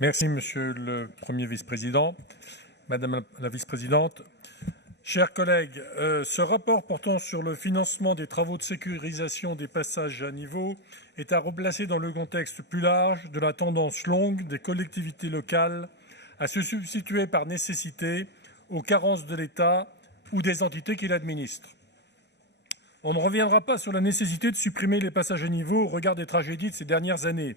Merci, Monsieur le Premier vice-président. Madame la vice-présidente, chers collègues, ce rapport portant sur le financement des travaux de sécurisation des passages à niveau est à replacer dans le contexte plus large de la tendance longue des collectivités locales à se substituer par nécessité aux carences de l'État ou des entités qui l'administrent. On ne reviendra pas sur la nécessité de supprimer les passages à niveau au regard des tragédies de ces dernières années.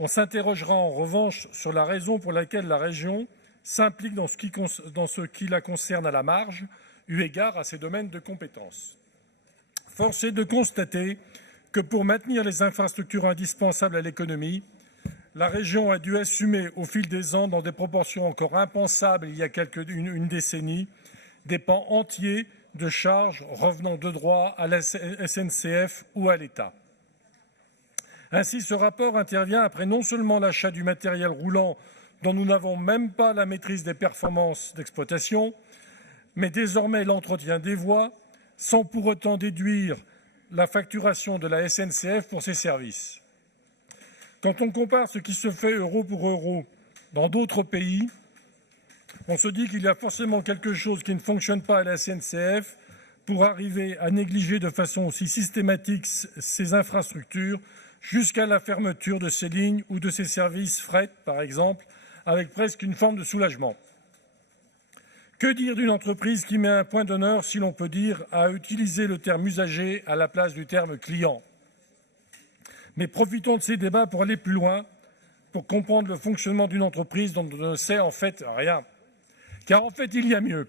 On s'interrogera en revanche sur la raison pour laquelle la région s'implique dans ce qui la concerne à la marge, eu égard à ses domaines de compétences. Force est de constater que pour maintenir les infrastructures indispensables à l'économie, la région a dû assumer au fil des ans, dans des proportions encore impensables il y a une décennie, des pans entiers de charges revenant de droit à la SNCF ou à l'État. Ainsi, ce rapport intervient après non seulement l'achat du matériel roulant dont nous n'avons même pas la maîtrise des performances d'exploitation, mais désormais l'entretien des voies, sans pour autant déduire la facturation de la SNCF pour ses services. Quand on compare ce qui se fait euro pour euro dans d'autres pays, on se dit qu'il y a forcément quelque chose qui ne fonctionne pas à la SNCF pour arriver à négliger de façon aussi systématique ces infrastructures jusqu'à la fermeture de ces lignes ou de ces services fret, par exemple, avec presque une forme de soulagement. Que dire d'une entreprise qui met un point d'honneur, si l'on peut dire, à utiliser le terme usager à la place du terme client? Mais profitons de ces débats pour aller plus loin, pour comprendre le fonctionnement d'une entreprise dont on ne sait en fait rien. Car en fait, il y a mieux.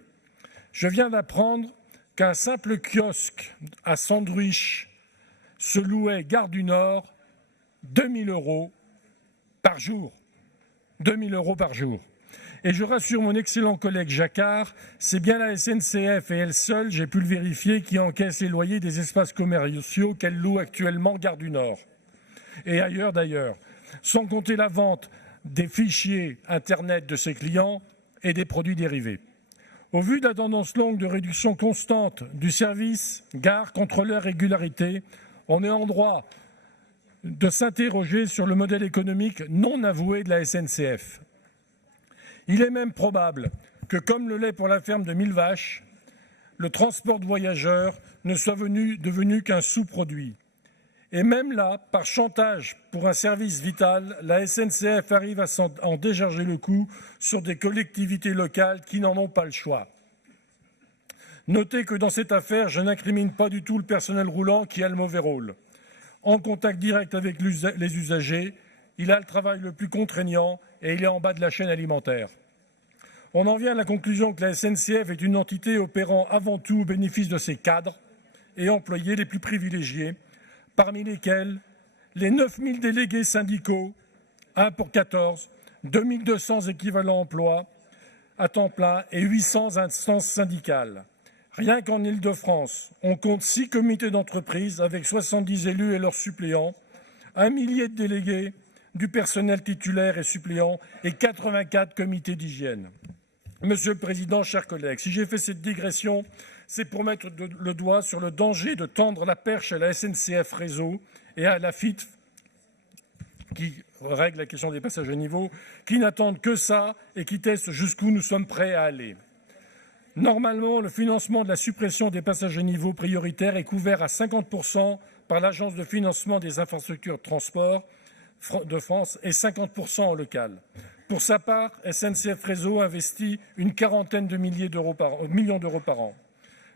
Je viens d'apprendre qu'un simple kiosque à sandwich se louait Gare du Nord 2 000 € par jour. 2 000 € par jour. Et je rassure mon excellent collègue Jacquard, c'est bien la SNCF et elle seule, j'ai pu le vérifier, qui encaisse les loyers des espaces commerciaux qu'elle loue actuellement Gare du Nord. Et ailleurs d'ailleurs, sans compter la vente des fichiers Internet de ses clients et des produits dérivés. Au vu de la tendance longue de réduction constante du service gare contre leur régularité, on est en droit de s'interroger sur le modèle économique non avoué de la SNCF. Il est même probable que, comme le lait pour la ferme de 1000 vaches, le transport de voyageurs ne soit devenu qu'un sous-produit. Et même là, par chantage pour un service vital, la SNCF arrive à en décharger le coût sur des collectivités locales qui n'en ont pas le choix. Notez que dans cette affaire, je n'incrimine pas du tout le personnel roulant qui a le mauvais rôle. En contact direct avec les usagers, il a le travail le plus contraignant et il est en bas de la chaîne alimentaire. On en vient à la conclusion que la SNCF est une entité opérant avant tout au bénéfice de ses cadres et employés les plus privilégiés, parmi lesquels les 9000 délégués syndicaux, 1 pour 14, 2200 équivalents emplois à temps plein et 800 instances syndicales. Rien qu'en Île-de-France, on compte 6 comités d'entreprise avec 70 élus et leurs suppléants, 1 millier de délégués, du personnel titulaire et suppléant et 84 comités d'hygiène. Monsieur le Président, chers collègues, si j'ai fait cette digression, c'est pour mettre le doigt sur le danger de tendre la perche à la SNCF Réseau et à la FIT, qui règle la question des passages à niveau, qui n'attendent que ça et qui testent jusqu'où nous sommes prêts à aller. Normalement, le financement de la suppression des passages à niveau prioritaires est couvert à 50% par l'Agence de financement des infrastructures de transport de France et 50% en local. Pour sa part, SNCF Réseau investit une quarantaine de millions d'euros par an.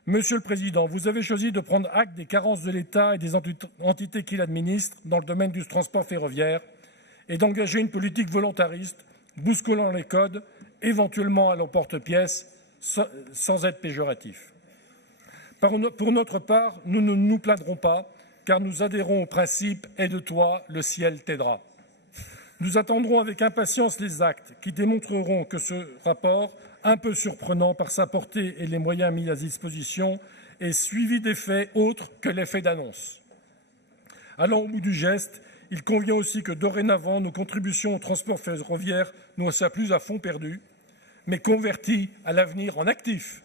Monsieur le Président, vous avez choisi de prendre acte des carences de l'État et des entités qui l'administrent dans le domaine du transport ferroviaire et d'engager une politique volontariste, bousculant les codes, éventuellement à l'emporte-pièce, sans être péjoratif. Pour notre part, nous ne nous plaindrons pas, car nous adhérons au principe « aide-toi, le ciel t'aidera ». Nous attendrons avec impatience les actes qui démontreront que ce rapport, un peu surprenant par sa portée et les moyens mis à disposition, est suivi d'effets autres que l'effet d'annonce. Allant au bout du geste, il convient aussi que dorénavant, nos contributions au transport ferroviaire ne soient plus à fond perdu, mais converties à l'avenir en actifs.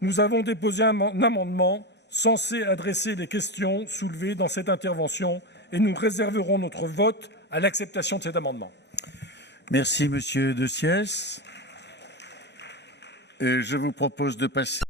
Nous avons déposé un amendement censé adresser les questions soulevées dans cette intervention et nous réserverons notre vote à l'acceptation de cet amendement. Merci, Monsieur De Siès. Je vous propose de passer